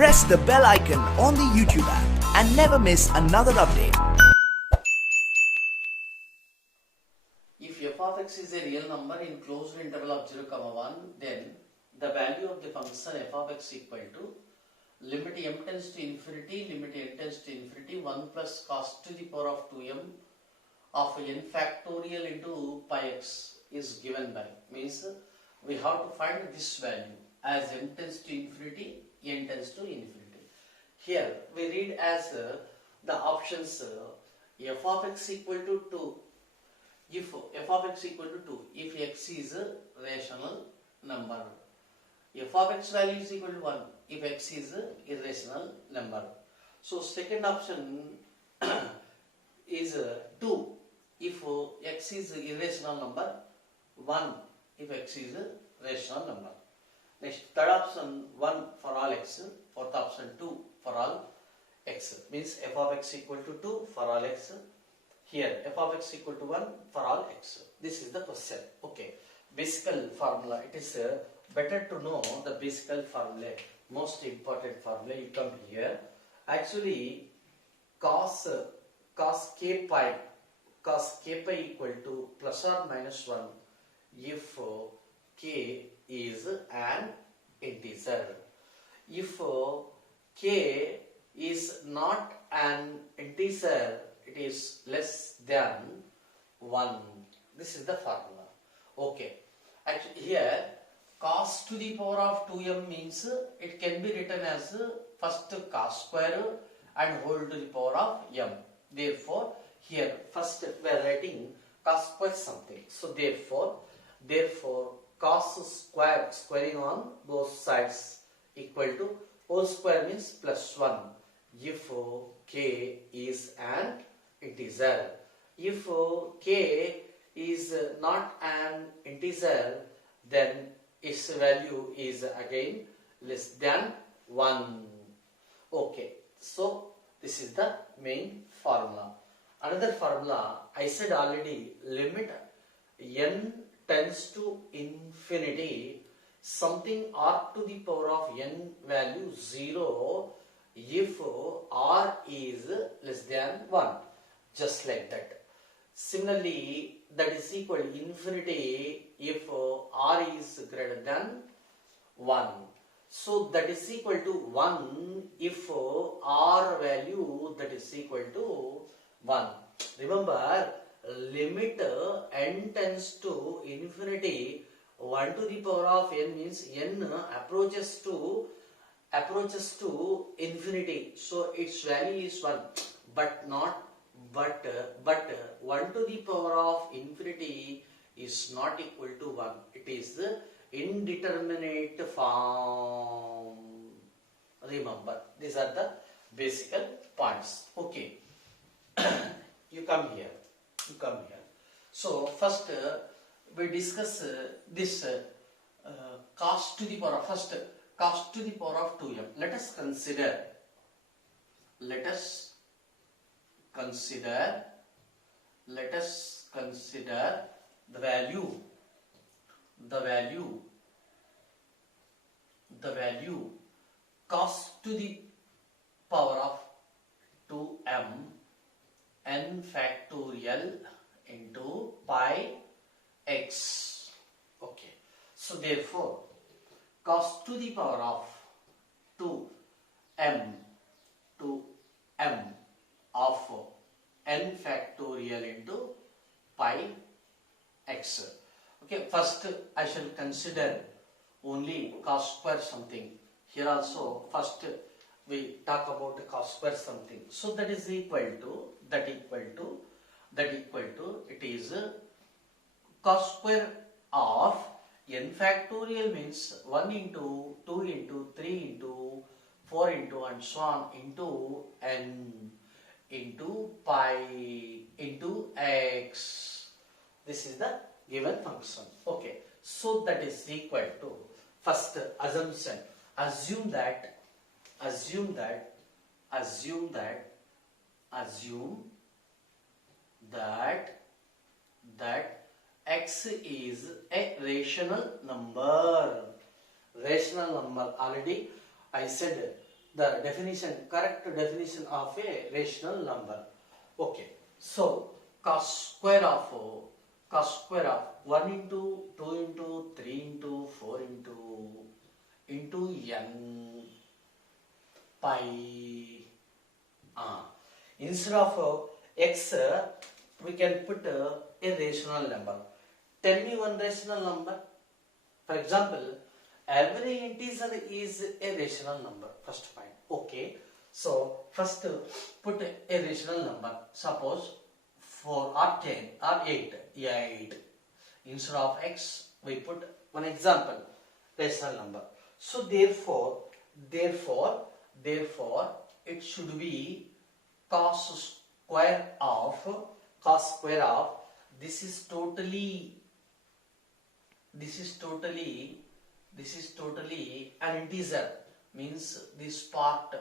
press the bell icon on the YouTube app and never miss another update. If f of x is a real number in closed interval of 0, 1, then the value of the function f of x equal to limit m tends to infinity, limit n tends to infinity, 1 plus cos to the power of 2m of n factorial into pi x is given by. Means we have to find this value as m tends to infinity, n tends to infinity. Here we read as the options f of x equal to 2. If f of x equal to 2, if x is a rational number, f of x value is equal to 1 if x is a irrational number. So second option is 2 if x is a irrational number, 1 if x is a rational number. Next, third option 1 for all x, fourth option 2 for all x, means f of x equal to 2 for all x. Here f of x equal to 1 for all x. This is the question. Okay. Basic formula. It is better to know the basic formula. Most important formula. You come here. Actually, cos k pi equal to plus or minus 1 if k is an integer. If k is not an integer, it is less than 1. This is the formula. Okay. Actually here cos to the power of 2m means it can be written as first cos square and whole to the power of m. Therefore here first we are writing cos square something. So therefore cos square, squaring on both sides, equal to whole square means plus 1 if k is an integer. If k is not an integer, then its value is again less than 1. Okay, so this is the main formula. Another formula, I said already, limit n tends to infinity, something r to the power of n value 0 if r is less than 1. Just like that. Similarly, that is equal to infinity if r is greater than 1. So that is equal to 1 if r value that is equal to 1. Remember, limit n tends to infinity, 1 to the power of n means n approaches to infinity. So its value is 1, but 1 to the power of infinity is not equal to 1. It is the indeterminate form. Remember, these are the basic points. Okay. You come here. So first we discuss this cos to the power of cos to the power of 2m. Let us consider the value cos to the power of 2m n factorial into pi x. Okay. So therefore cos to the power of 2m of n factorial into pi x. Okay, first I shall consider only cos square something. Here also first we talk about the cos square something. So that is equal to it is cos square of n factorial means 1 into 2 into 3 into 4 into and so on into n into pi into x. This is the given function. Okay, so that is equal to first assumption. Assume that x is a rational number. Already I said the definition, correct definition of a rational number. Okay, so cos square of 1 into 2 into 3 into 4 into n pi. Instead of x, we can put a rational number. Tell me one rational number. For example, every integer is a rational number. First point. Okay. So first put a rational number. Suppose 4 or 10 or 8. 8. Instead of x, we put one example rational number. So therefore, it should be cos square of this is totally an integer, means this part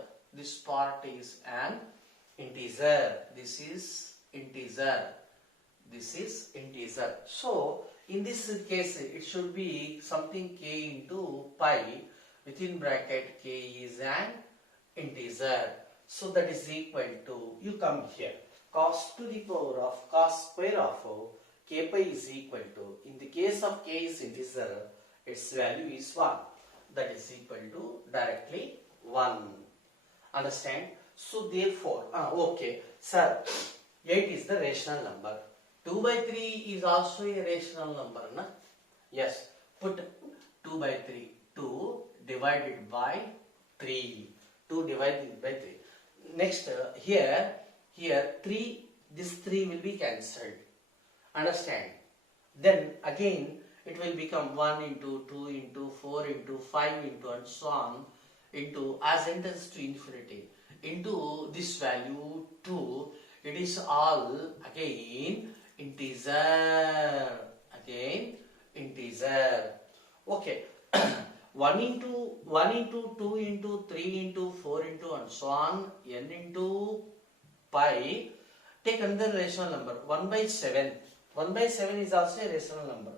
is an integer, this is integer. So in this case it should be something k into pi, within bracket k is an integer. So that is equal to, you come here, cos to the power of cos square of k pi is equal to, in the case of k is integer, its value is 1. That is equal to directly 1. Understand? So therefore, okay, sir, 8 is the rational number. 2 by 3 is also a rational number, na? Yes, put 2 by 3, 2 divided by 3. 2 divided by 3. Next, here 3, this 3 will be cancelled. Understand? Then again it will become 1 into 2 into 4 into 5 into and so on, into as n tends to infinity, into this value 2. It is all again integer. Okay. 1 into 2 into 3 into 4 into and so on, n into pi. Take another rational number, 1 by 7. 1 by 7 is also a rational number.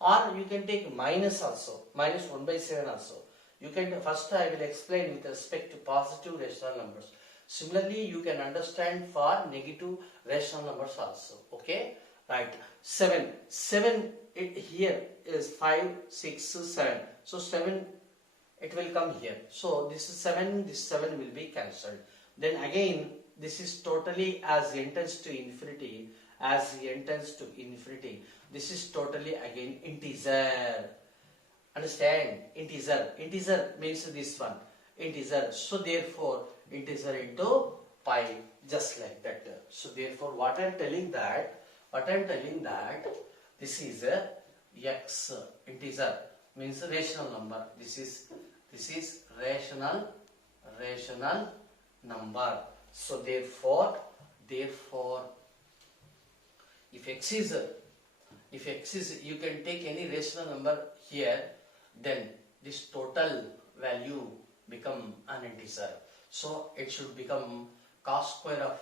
Or you can take minus also, minus 1 by 7 also. You can, first I will explain with respect to positive rational numbers. Similarly, you can understand for negative rational numbers also. Okay? Right. 7. Here is 5, 6, 7. So 7, it will come here. So this is 7, this 7 will be cancelled. Then again, this is totally as n tends to infinity, this is totally again integer. Understand? Integer means this one, integer. So therefore, integer into pi, just like that. So therefore, what I am telling that, this is a x, integer means rational number. This is rational number. So therefore, if x is, you can take any rational number here, then this total value become an integer. So it should become cos square of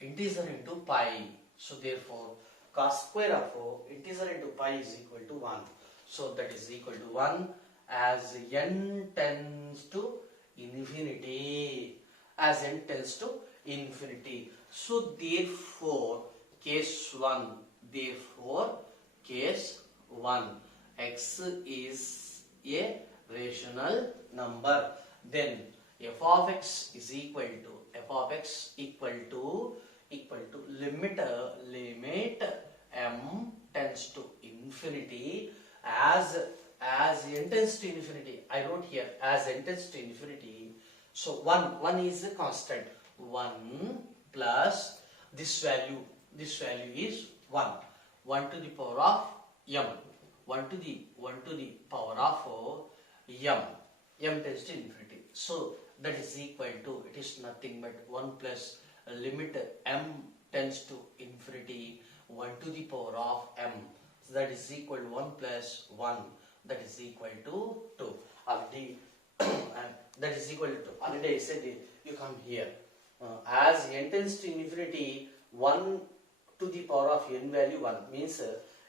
integer into pi. So therefore, cos square of integer into pi is equal to 1. So that is equal to 1 as n tends to infinity. So therefore, case 1, x is a rational number. Then f of x is equal to limit m tends to infinity as n tends to infinity. I wrote here as n tends to infinity. So 1 is a constant. 1 plus this value is 1. 1 to the power of m. 1 to the power of m tends to infinity. So that is equal to, it is nothing but 1 plus limit m tends to infinity 1 to the power of m. So that is equal to 1 plus 1, that is equal to 2. Already and that is equal to 2. Already I said you come here. As n tends to infinity, 1 to the power of n value 1 means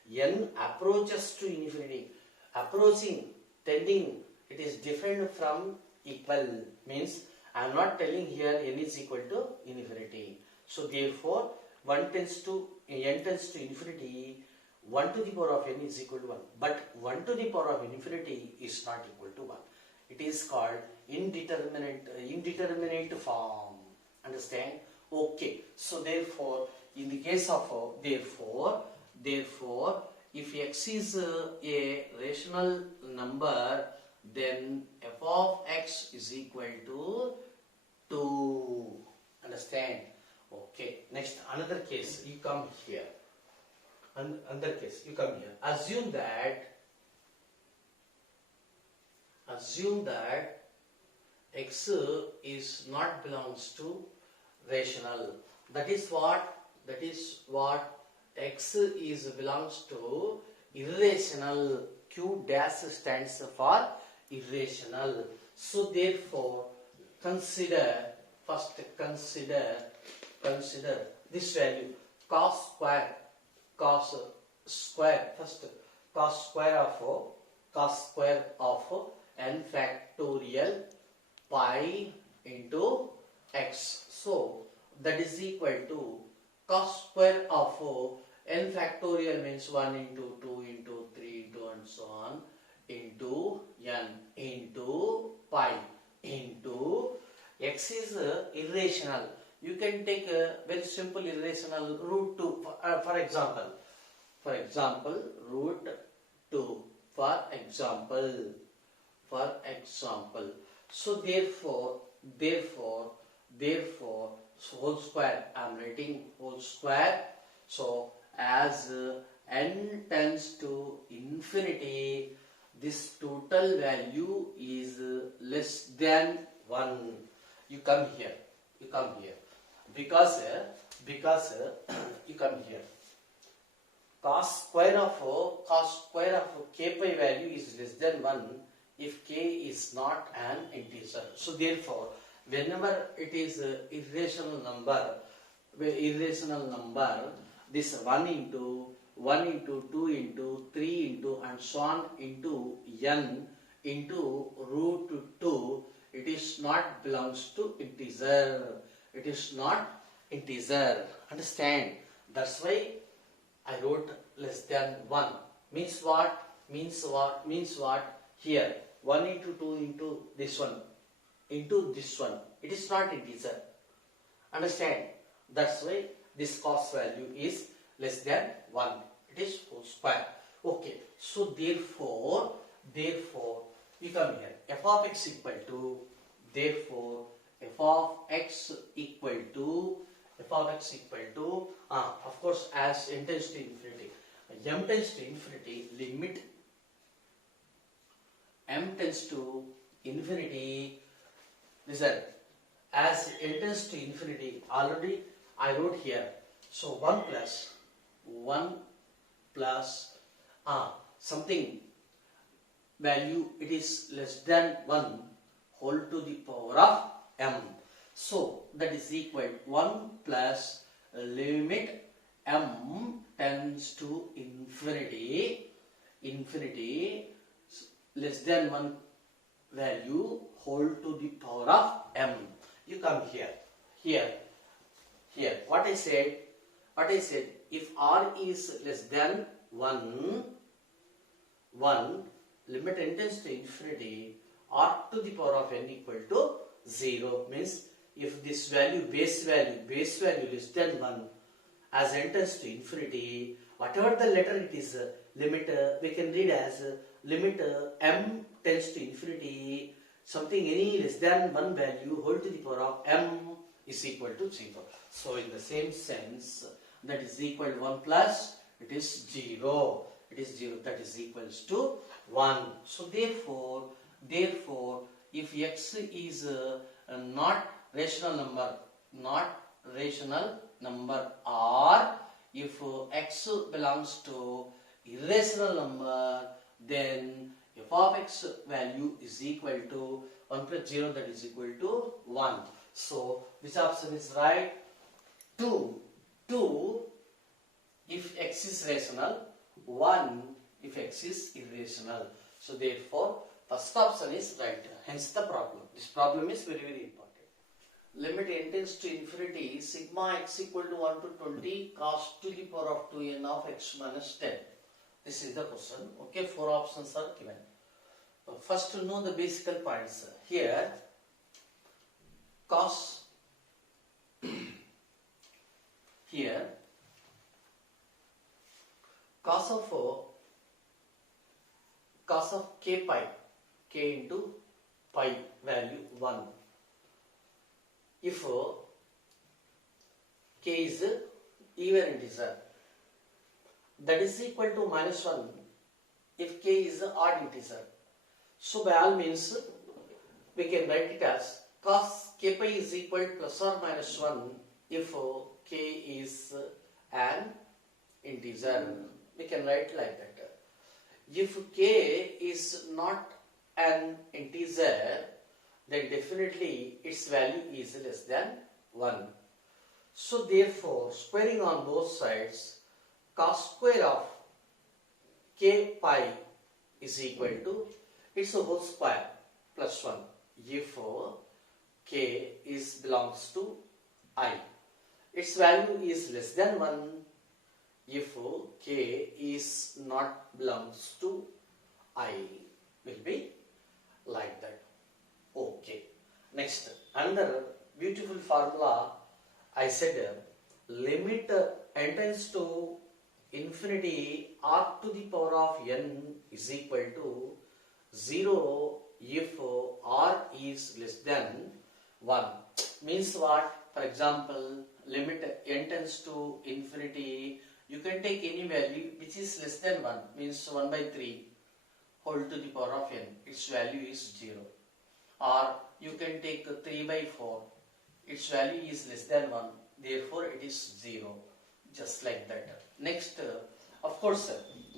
n approaches to infinity. Approaching, tending, it is different from equal, means I am not telling here n is equal to infinity. So therefore, n tends to infinity, 1 to the power of n is equal to 1. But 1 to the power of infinity is not equal to 1. It is called indeterminate form. Understand? Okay. So therefore, in the case of therefore, if x is a rational number, then f of x is equal to 2. Understand? Okay. Next, another case. You come here. Another case. You come here. Assume that x is not belongs to rational. That is what x is belongs to irrational. Q dash stands for irrational. So therefore, consider this value cos square of n factorial pi into x. So that is equal to cos square of n factorial means 1 into 2 into 3 into and so on into n into pi into x is irrational. You can take a very simple irrational root 2 for example root 2 for example. So therefore whole square, I am writing whole square. So as n tends to infinity, this total value is less than 1. You come here because you come here. Cos square of k pi value is less than 1 if k is not an integer. So therefore, whenever it is irrational number, this 1 into 2 into 3 into and so on into n into root 2, it is not belongs to integer. It is not integer. Understand? That's why I wrote less than 1. Means what? Here 1 into 2 into this one into this one. It is not integer. Understand? That's why this cos value is less than 1. It is whole square. Okay. So therefore we come here. F of x equal to, therefore f of x equal to of course as n tends to infinity, m tends to infinity, limit m tends to infinity. Listen, as n tends to infinity, already I wrote here. So 1 plus something value, it is less than 1 whole to the power of m. So that is equal 1 plus limit m tends to infinity less than 1 value whole to the power of m. You come here. What I said, if r is less than 1, limit n tends to infinity, r to the power of n equal to 0. Means if this value, base value less than 1, as n tends to infinity, whatever the letter it is, limit, we can read as limit m tends to infinity, something any less than 1 value whole to the power of m is equal to 0. So in the same sense, that is equal to 1 plus, it is 0. It is 0, that is equals to 1. So therefore, if x is not rational number, or if x belongs to irrational number, then f of x value is equal to 1 plus 0, that is equal to 1. So which option is right? 2 if x is rational, 1 if x is irrational. So therefore first option is right. Hence the problem. This problem is very, very important. limit n tends to infinity, sigma x equal to 1 to 20 cos to the power of 2n of x minus 10. This is the question. Okay, 4 options are given. First to know the basic points. Here, cos, here, cos of k pi, k into pi value 1. If k is even integer, that is equal to minus 1 if k is odd integer. So by all means, we can write it as cos k pi is equal to plus or minus 1 if k is an integer. We can write like that. If k is not an integer, then definitely its value is less than 1. So therefore, squaring on both sides, cos square of k pi is equal to its whole square plus 1 if k belongs to I. Its value is less than 1 if k is not belongs to I. Will be like that. Okay. Next, another beautiful formula. I said limit n tends to infinity r to the power of n is equal to 0 if r is less than 1. Means what? For example, limit n tends to infinity, you can take any value which is less than 1, means 1 by 3 whole to the power of n, its value is 0. Or you can take 3 by 4, its value is less than 1, therefore it is 0. Just like that. Next, of course,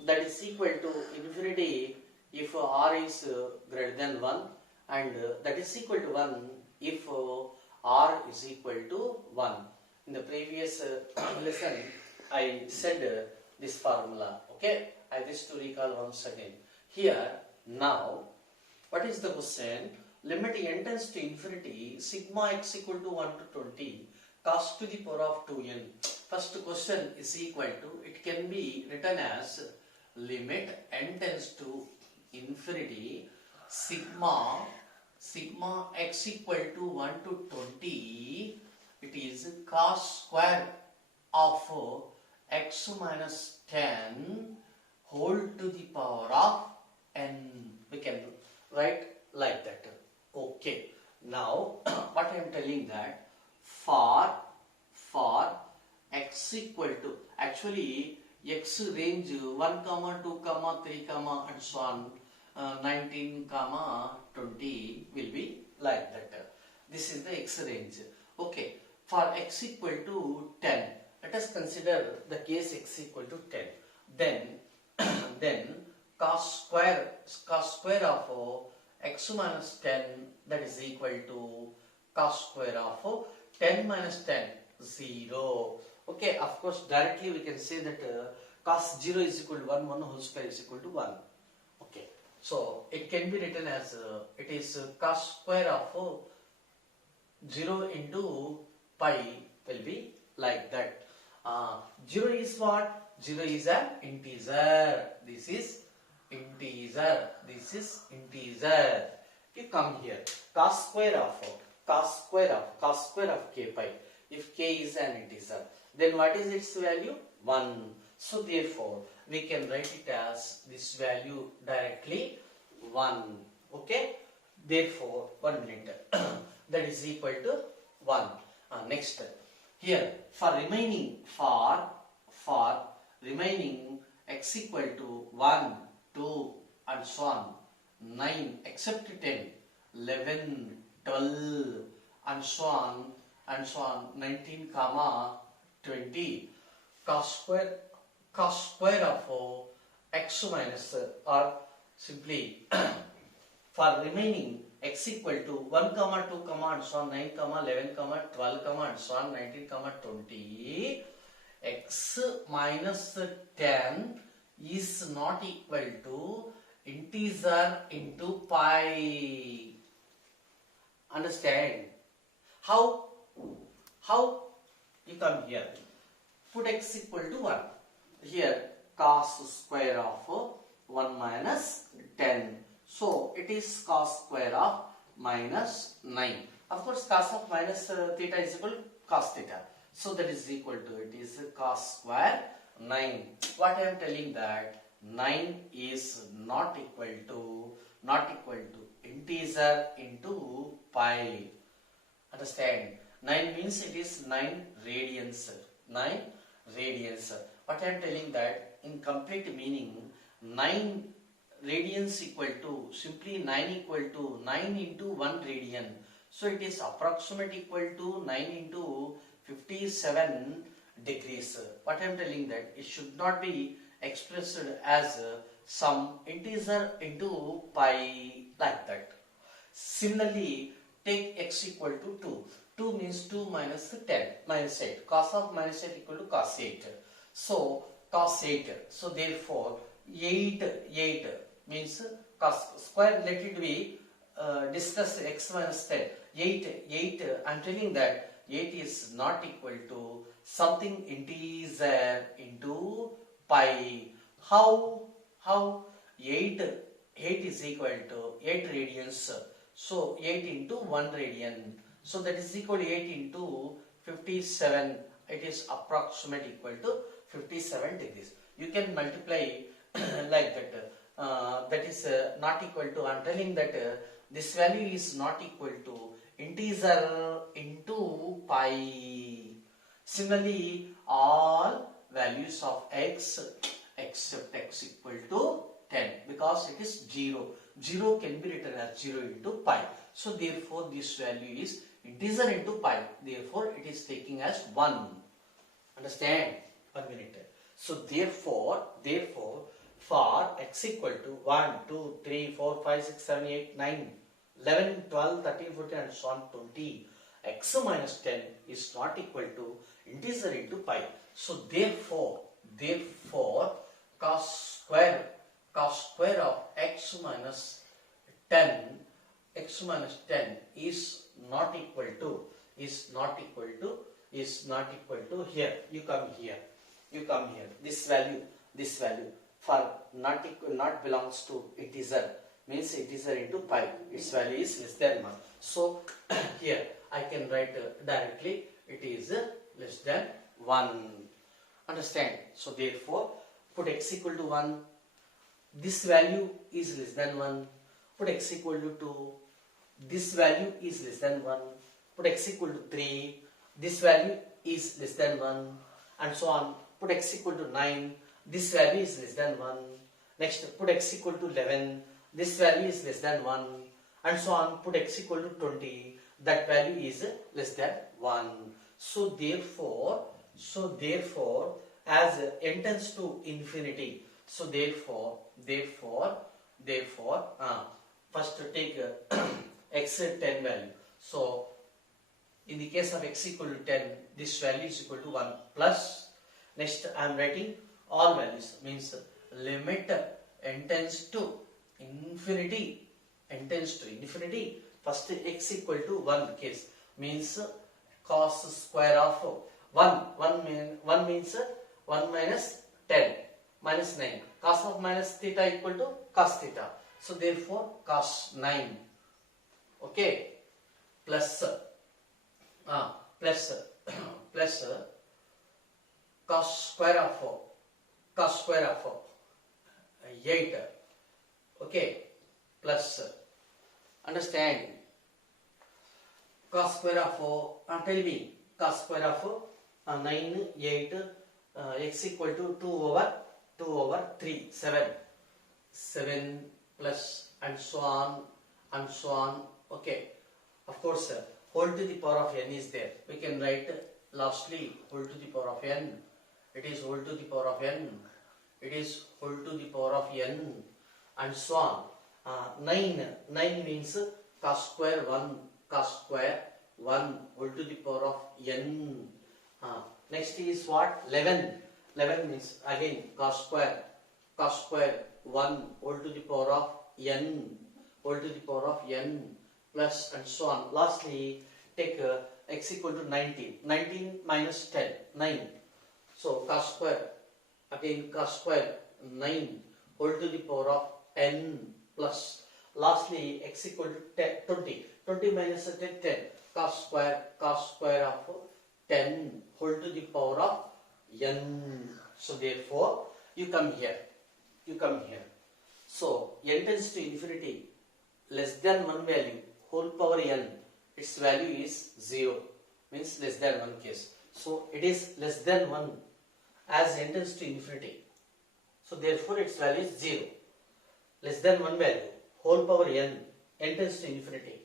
that is equal to infinity if r is greater than 1, and that is equal to 1 if r is equal to 1. In the previous lesson, I said this formula. Okay, I wish to recall once again. Here, now, what is the question? Limit n tends to infinity, sigma x equal to 1 to 20, cos to the power of 2n. First question is equal to, it can be written as limit n tends to infinity, sigma x equal to 1 to 20, it is cos square of x minus 10 whole to the power of n. We can write like that. Okay. Now, what I am telling that for x equal to, actually x range 1, 2, 3, and so on, 19, 20 will be like that. This is the x range. Okay. For x equal to 10, let us consider the case x equal to 10. Then cos square of x minus 10, that is equal to cos square of 10 minus 10, 0. Okay, of course, directly we can say that cos 0 is equal to 1, 1 whole square is equal to 1. Okay, so it can be written as it is cos square of 0 into pi will be like that. 0 is what? 0 is an integer. This is integer. This is integer. You come here. Cos square of k pi. If k is an integer, then what is its value? 1. So therefore, we can write it as this value directly 1. Okay. Therefore, 1 minute. That is equal to 1. Next, here for remaining x equal to 1, 2 and so on, 9 except 10, 11, 12 and so on, 19, 20, cos square of x minus, or simply for remaining x equal to 1, 2, and so on, 9, 11, 12, and so on, 19, 20, x minus 10 is not equal to integer into pi. Understand? How How? You come here. Put x equal to 1. Here cos square of 1 minus 10. So it is cos square of minus 9. Of course, cos of minus theta is equal to cos theta. So that is equal to, it is cos square 9. What I am telling that 9 is not equal to integer into pi. Understand? 9 means it is 9 radians. 9 radians. What I am telling that in complete meaning 9 radians equal to simply 9 equal to 9 into 1 radian. So it is approximate equal to 9 into 57 degrees. What I am telling that it should not be expressed as some integer into pi like that. Similarly, take x equal to 2. 2 means 2 minus 10 minus 8. Cos of minus 8 equal to cos 8. So cos 8. So therefore 8 means cos square, let it be discuss x minus 10. 8 I am telling that 8 is not equal to something integer into pi. How 8 is equal to 8 radians. So 8 into 1 radian. So that is equal to 8 into 57. It is approximate equal to 57 degrees. You can multiply like that. That is not equal to, I am telling that this value is not equal to integer into pi. Similarly, all values of x except x equal to 10, because it is 0. 0 can be written as 0 into pi. So therefore this value is integer into pi. Therefore it is taking as 1. Understand? 1 minute. So therefore for x equal to 1, 2, 3, 4, 5, 6, 7, 8, 9, 11, 12, 13, 14 and so on 20, x minus 10 is not equal to integer into pi. So therefore cos square of x minus 10 is not equal to here. You come here. This value for not belongs to integer, means integer into pi. Its value is less than 1. So here I can write directly it is less than 1. Understand? So therefore put x equal to 1. This value is less than 1. Put x equal to 2. This value is less than 1. Put x equal to 3. This value is less than 1. And so on. Put x equal to 9. This value is less than 1. Next, put x equal to 11. This value is less than 1. And so on. Put x equal to 20. That value is less than 1. So therefore, as n tends to infinity, so therefore, first take x 10 value. So in the case of x equal to 10, this value is equal to 1 plus. Next I am writing all values, means limit n tends to infinity. First x equal to 1 case means cos square of 1 means 1 minus 10 minus 9. Cos of minus theta equal to cos theta. So therefore cos 9. Okay. Plus cos square of 8. Okay. Plus, understand, cos square of tell me, cos square of 9, 8, x equal to 2 over 3, 7 plus and so on. Okay. Of course, whole to the power of n is there. We can write lastly whole to the power of n. It is whole to the power of n. It is whole to the power of n and so on. 9 means cos square 1 whole to the power of n. Next is what? 11 means again cos square 1 whole to the power of n plus and so on. Lastly take x equal to 19. 19 minus 10, 9. So cos square, again cos square 9 whole to the power of n plus. Lastly, x equal to 10, 20. 20 minus 10, 10. Cos square of 10 whole to the power of n. So therefore, you come here. So n tends to infinity, less than 1 value, whole power n, its value is 0, means less than 1 case. So it is less than 1 as n tends to infinity. So therefore its value is 0. Less than 1 value, whole power n tends to infinity,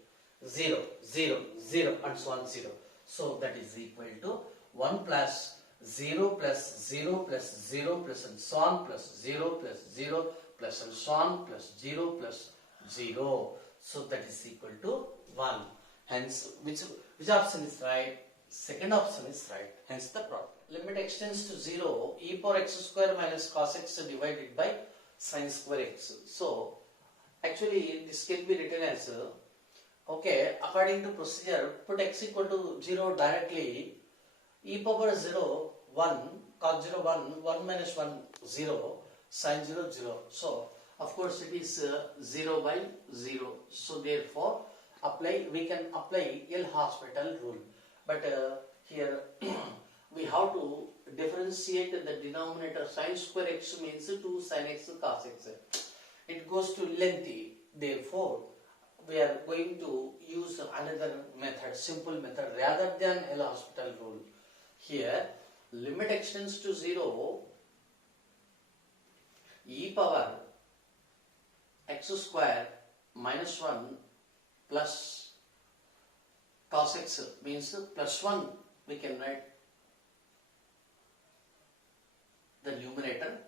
0, 0, 0 and so on 0. So that is equal to 1 plus 0 plus 0 plus 0 plus and so on plus 0 plus 0 plus and so on plus 0 plus 0. So that is equal to 1. Hence, which option is right? Second option is right. Hence the problem. Limit extends to 0, e power x square minus cos x divided by sin square x. So actually this can be written as okay, according to procedure, put x equal to 0 directly. E power 0, 1, cos 0, 1, 1 minus 1, 0, sin 0, 0. So, of course, it is 0 by 0. So, therefore, we can apply L'Hospital rule. But here, we have to differentiate the denominator. Sin square x means 2 sin x cos x. It goes to lengthy. Therefore, we are going to use another method, simple method, rather than L'Hospital rule. Here, limit extends to 0, e power x square minus 1 plus cos x means plus 1. We can write the numerator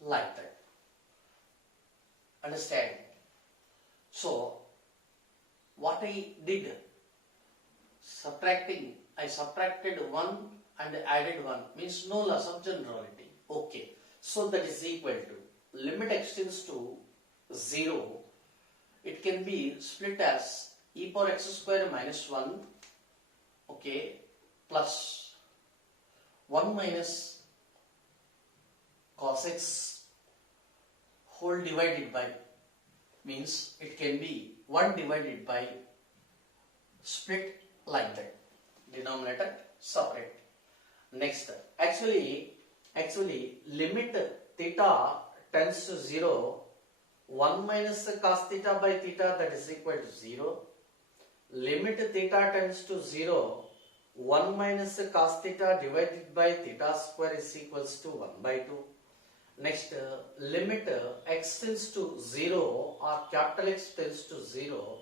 like that. Understand? So, what I did, I subtracted 1 and added 1, means no loss of generality. Okay. So that is equal to, limit extends to 0. It can be split as e power x square minus 1, okay, plus 1 minus cos x whole divided by, means it can be 1 divided by, split like that, denominator separate. Next, actually limit theta tends to 0, 1 minus cos theta by theta, that is equal to 0. Limit theta tends to 0, 1 minus cos theta divided by theta square is equals to 1 by 2. Next, limit x tends to 0 or capital X tends to 0,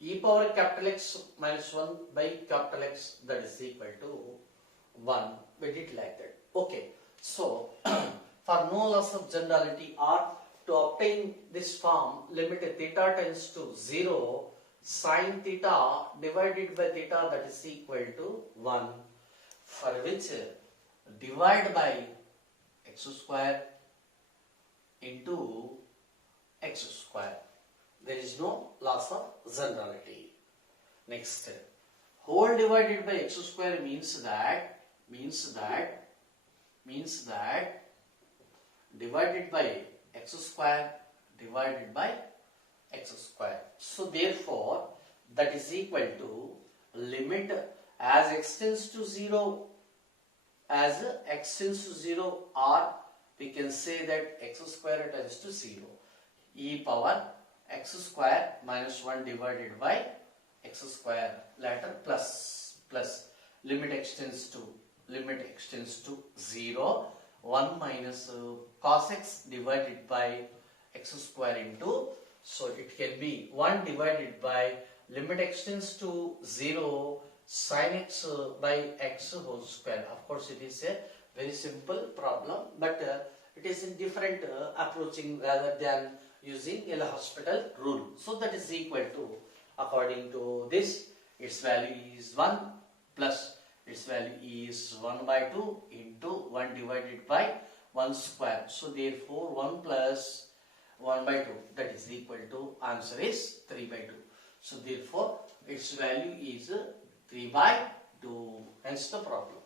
e power capital X minus 1 by capital X, that is equal to 1. We did like that. Okay. So, for no loss of generality or to obtain this form, limit theta tends to 0, sin theta divided by theta, that is equal to 1, for which divide by x square into x square. There is no loss of generality. Next, whole divided by x square means that divided by x square divided by x square. So therefore, that is equal to limit as x tends to 0, or we can say that x square tends to 0, e power x square minus 1 divided by x square, later plus limit extends to 0, 1 minus cos x divided by x square into, so it can be 1 divided by limit extends to 0, sin x by x whole square. Of course, it is a very simple problem, but it is in different approaching rather than using L'Hospital rule. So that is equal to, according to this, its value is 1 plus its value is 1 by 2 into 1 divided by 1 square. So therefore 1 plus 1 by 2, that is equal to, answer is 3 by 2. So therefore its value is 3 by 2. Hence the problem.